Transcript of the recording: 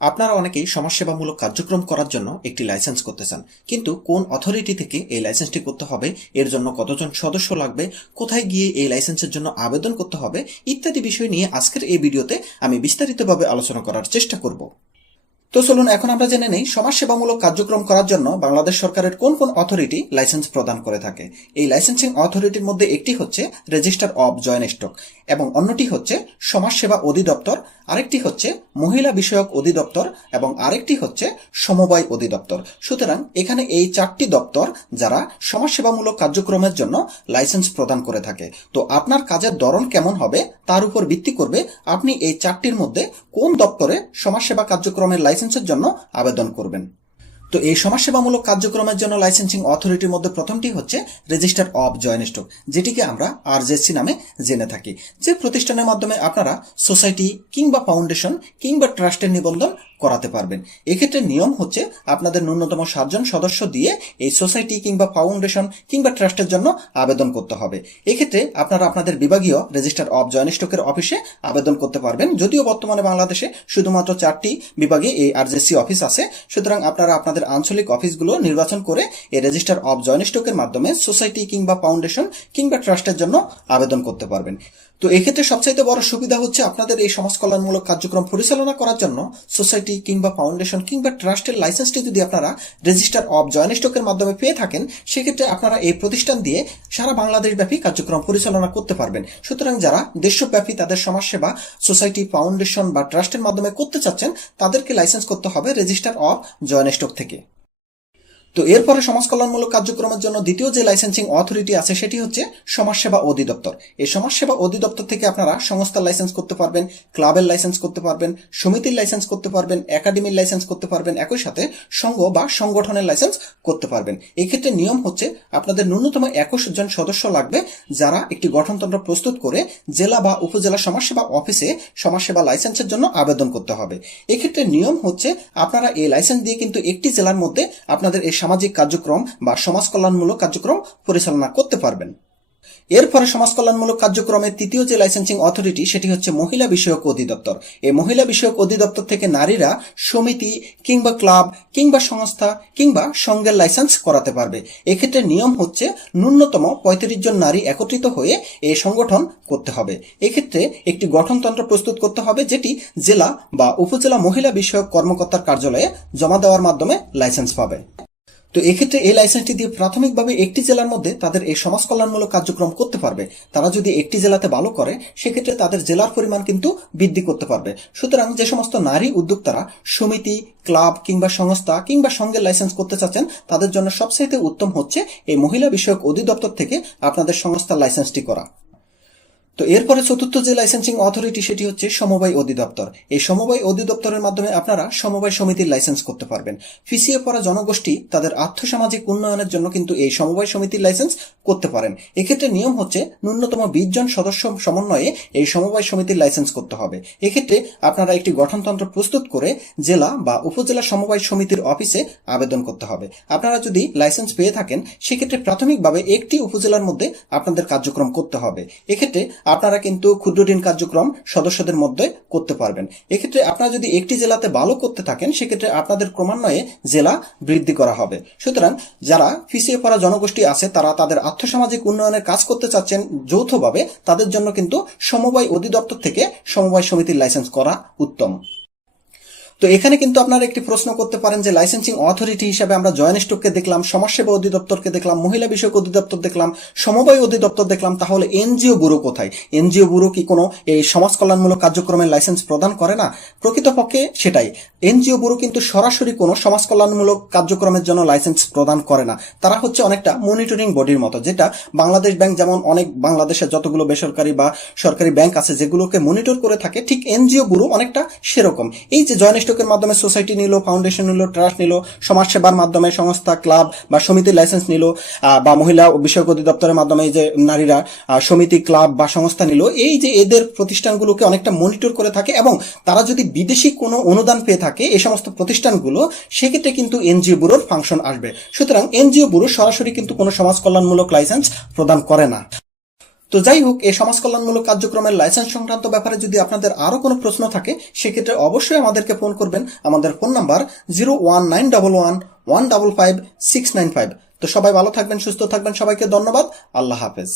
আপনারা অনেকেই সমাজসেবামূলক কার্যক্রম করার জন্য একটি লাইসেন্স করতে চান, কিন্তু কোন অথরিটি থেকে এই লাইসেন্সটি করতে হবে, এর জন্য কতজন সদস্য লাগবে, কোথায় গিয়ে এই লাইসেন্সের জন্য আবেদন করতে হবে ইত্যাদি বিষয় নিয়ে আজকের এই ভিডিওতে আমি বিস্তারিতভাবে আলোচনা করার চেষ্টা করব। তো চলুন এখন আমরা জেনে নেই সমাজসেবামূলক কার্যক্রম করার জন্য বাংলাদেশ সরকারের কোন কোন অথরিটি লাইসেন্স প্রদান করে থাকে। এই লাইসেন্সিং অথরিটির মধ্যে একটি হচ্ছে রেজিস্টার অব জয়েন্ট স্টক এবং অন্যটি হচ্ছে সমাজসেবা অধিদপ্তর, আরেকটি হচ্ছে মহিলা বিষয়ক অধিদপ্তর এবং আরেকটি হচ্ছে সমবায় অধিদপ্তর। সুতরাং এখানে এই চারটি দপ্তর যারা সমাজসেবামূলক কার্যক্রমের জন্য লাইসেন্স প্রদান করে থাকে। তো আপনার কাজের ধরন কেমন হবে তার উপর ভিত্তি করবে আপনি এই চারটির মধ্যে কোন দপ্তরে সমাজসেবা কার্যক্রমের লাইসেন্সের জন্য আবেদন করবেন। তো এই সমাজসেবামূলক কার্যক্রমের জন্য লাইসেন্সিং অথরিটির মধ্যে প্রথমটি হচ্ছে রেজিস্টার অব জয়েন্ট স্টক, যেটিকে আমরা আরজেসি নামে জেনে থাকি। যে প্রতিষ্ঠানের মাধ্যমে আপনারা সোসাইটি কিংবা ফাউন্ডেশন কিংবা ট্রাস্টের নিবন্ধন করাতে পারবেন। এক্ষেত্রে নিয়ম হচ্ছে আপনাদের ন্যূনতম 7 জন সদস্য দিয়ে এই সোসাইটি কিংবা ফাউন্ডেশন কিংবা ট্রাস্টের জন্য আবেদন করতে হবে। এক্ষেত্রে আপনারা আপনাদের বিভাগীয় রেজিস্টার অব জয়েন্ট স্টকের অফিসে আবেদন করতে পারবেন। যদিও বর্তমানে বাংলাদেশে শুধুমাত্র 4টি বিভাগে এই আরজেসি অফিস আছে, সুতরাং আপনারা আপনাদের আঞ্চলিক অফিসগুলো নির্বাচন করে এই রেজিস্টার অব জয়েন্ট স্টকের মাধ্যমে সোসাইটি কিংবা ফাউন্ডেশন কিংবা ট্রাস্টের জন্য আবেদন করতে পারবেন। তো এক্ষেত্রে সবচাইতে বড় সুবিধা হচ্ছে আপনাদের এই সমাজ কল্যাণমূলক কার্যক্রম পরিচালনা করার জন্য সোসাইটি কিংবা ফাউন্ডেশন কিংবা ট্রাস্টের লাইসেন্সটি যদি আপনারা রেজিস্টার অব জয়েন্ট স্টকের মাধ্যমে পেয়ে থাকেন, সেক্ষেত্রে আপনারা এই প্রতিষ্ঠান দিয়ে সারা বাংলাদেশ ব্যাপী কার্যক্রম পরিচালনা করতে পারবেন। সুতরাং যারা দেশব্যাপী তাদের সমাজসেবা সোসাইটি ফাউন্ডেশন বা ট্রাস্টের মাধ্যমে করতে চাচ্ছেন, তাদেরকে লাইসেন্স করতে হবে রেজিস্টার অব জয়েন্ট স্টক থেকে। তো এরপরে সমাজ কল্যাণমূলক কার্যক্রমের জন্য দ্বিতীয় যে লাইসেন্সিং অথরিটি আছে সেটি হচ্ছে সমাজসেবা অধিদপ্তর। এই সমাজসেবা অধিদপ্তর থেকে আপনারা সংস্থার লাইসেন্স করতে পারবেন, ক্লাবের লাইসেন্স করতে পারবেন, সমিতির লাইসেন্স করতে পারবেন, একাডেমির লাইসেন্স করতে পারবেন, একই সাথে সংঘ বা সংগঠনের লাইসেন্স করতে পারবেন। এক্ষেত্রে নিয়ম হচ্ছে আপনাদের ন্যূনতম 21 জন সদস্য লাগবে, যারা একটি গঠনতন্ত্র প্রস্তুত করে জেলা বা উপজেলা সমাজসেবা অফিসে সমাজসেবা লাইসেন্সের জন্য আবেদন করতে হবে। এক্ষেত্রে নিয়ম হচ্ছে আপনারা এই লাইসেন্স দিয়ে কিন্তু একটি জেলার মধ্যে আপনাদের এই সামাজিক কার্যক্রম বা সমাজ কল্যাণমূলক কার্যক্রম পরিচালনা করতে পারবেন। এরপরে সমাজ কল্যাণমূলক কার্যক্রমের তৃতীয় যে লাইসেন্সিং অথরিটি সেটি হচ্ছে মহিলা বিষয়ক অধিদপ্তর। এই মহিলা বিষয়ক অধিদপ্তর থেকে নারীরা সমিতি কিংবা ক্লাব কিংবা সংস্থা কিংবা সংঘের লাইসেন্স করাতে পারবে। এক্ষেত্রে নিয়ম হচ্ছে ন্যূনতম 35 জন নারী একত্রিত হয়ে এই সংগঠন করতে হবে। এক্ষেত্রে একটি গঠনতন্ত্র প্রস্তুত করতে হবে, যেটি জেলা বা উপজেলা মহিলা বিষয়ক কর্মকর্তার কার্যালয়ে জমা দেওয়ার মাধ্যমে লাইসেন্স পাবে। তো এক্ষেত্রে এই লাইসেন্সটি দিয়ে প্রাথমিকভাবে একটি জেলার মধ্যে তাদের এই সমাজ কল্যাণমূলক কার্যক্রম করতে পারবে। তারা যদি একটি জেলাতে ভালো করে, সেক্ষেত্রে তাদের জেলার পরিমাণ কিন্তু বৃদ্ধি করতে পারবে। সুতরাং যে সমস্ত নারী উদ্যোক্তারা সমিতি, ক্লাব কিংবা সংস্থা কিংবা সংঘের লাইসেন্স করতে চাচ্ছেন, তাদের জন্য সবচাইতে উত্তম হচ্ছে এই মহিলা বিষয়ক অধিদপ্তর থেকে আপনাদের সংস্থার লাইসেন্সটি করা। তো এরপরে চতুর্থ যে লাইসেন্সিং অথরিটি সেটি হচ্ছে সমবায় অধিদপ্তর। এই সমবায় অধিদপ্তরের মাধ্যমে আপনারা সমবায় সমিতির লাইসেন্স করতে পারবেন। পিছিয়ে পড়া জনগোষ্ঠী তাদের আর্থসামাজিক উন্নয়নের জন্য কিন্তু এই সমবায় সমিতির লাইসেন্স করতে পারেন। এক্ষেত্রে নিয়ম হচ্ছে ন্যূনতম 20 জন সদস্য সমন্বয়ে এই সমবায় সমিতির লাইসেন্স করতে হবে। এক্ষেত্রে আপনারা একটি গঠনতন্ত্র প্রস্তুত করে জেলা বা উপজেলা সমবায় সমিতির অফিসে আবেদন করতে হবে। আপনারা যদি লাইসেন্স পেয়ে থাকেন, সেক্ষেত্রে প্রাথমিকভাবে একটি উপজেলার মধ্যে আপনাদের কার্যক্রম করতে হবে। এক্ষেত্রে আপনারা কিন্তু ক্ষুদ্র ঋণ কার্যক্রম সদস্যদের মধ্যে করতে পারবেন। এক্ষেত্রে আপনারা যদি একটি জেলাতে ভালো করতে থাকেন, সেক্ষেত্রে আপনাদের ক্রমান্বয়ে জেলা বৃদ্ধি করা হবে। সুতরাং যারা পিছিয়ে পড়া জনগোষ্ঠী আছে, তারা তাদের আর্থসামাজিক উন্নয়নের কাজ করতে চাচ্ছেন যৌথভাবে, তাদের জন্য কিন্তু সমবায় অধিদপ্তর থেকে সমবায় সমিতির লাইসেন্স করা উত্তম। তো এখানে কিন্তু আপনারা একটি প্রশ্ন করতে পারেন যে লাইসেন্সিং অথরিটি হিসাবে আমরা জয়েন্ট স্টককে দেখলাম, সমাজসেবা অধিদপ্তরকে দেখলাম, মহিলা বিষয়ক অধিদপ্তর দেখলাম, সমবায় অধিদপ্তর দেখলাম, তাহলে এনজিও ব্যুরো কোথায়? এনজিও ব্যুরো কি কোনো এই সমাজ কল্যাণমূলক কার্যক্রমের লাইসেন্স প্রদান করে না? প্রকৃতপক্ষে সেটাই। এনজিও ব্যুরো কিন্তু সরাসরি কোনো সমাজ কল্যাণমূলক কার্যক্রমের জন্য লাইসেন্স প্রদান করে না। তারা হচ্ছে অনেকটা মনিটরিং বডির মতো, যেটা বাংলাদেশ ব্যাংক যেমন অনেক বাংলাদেশের যতগুলো বেসরকারি বা সরকারি ব্যাংক আছে যেগুলোকে মনিটর করে থাকে, ঠিক এনজিও ব্যুরো অনেকটা সেরকম। এই যে জয়েন্ট স্টকের মাধ্যমে সোসাইটি নিল, ফাউন্ডেশন নিল, ট্রাস্ট নিল, সমাজসেবার মাধ্যমে সংস্থা, ক্লাব বা সমিতির লাইসেন্স নিল, বা মহিলা বিষয়ক অধিদপ্তরের মাধ্যমে যে নারীরা সমিতি, ক্লাব বা সংস্থা নিল, এই যে এদের প্রতিষ্ঠানগুলোকে অনেকটা মনিটর করে থাকে এবং তারা যদি বিদেশি কোনো অনুদান পেয়ে থাকে এই সমস্ত প্রতিষ্ঠানগুলো, সেক্ষেত্রে কিন্তু এনজিও ব্যুরোর ফাংশন আসবে। সুতরাং এনজিও ব্যুরো সরাসরি কিন্তু কোনো সমাজ কল্যাণমূলক লাইসেন্স প্রদান করে না। তো যাই হোক, এই সমাজ কল্যাণমূলক কার্যক্রমের লাইসেন্স সংক্রান্ত ব্যাপারে যদি আপনাদের আরো কোনো প্রশ্ন থাকে সেক্ষেত্রে অবশ্যই আমাদেরকে ফোন করবেন। আমাদের ফোন নাম্বার 01911 155 695। তো সবাই ভালো থাকবেন, সুস্থ থাকবেন, সবাইকে ধন্যবাদ। আল্লাহ হাফেজ।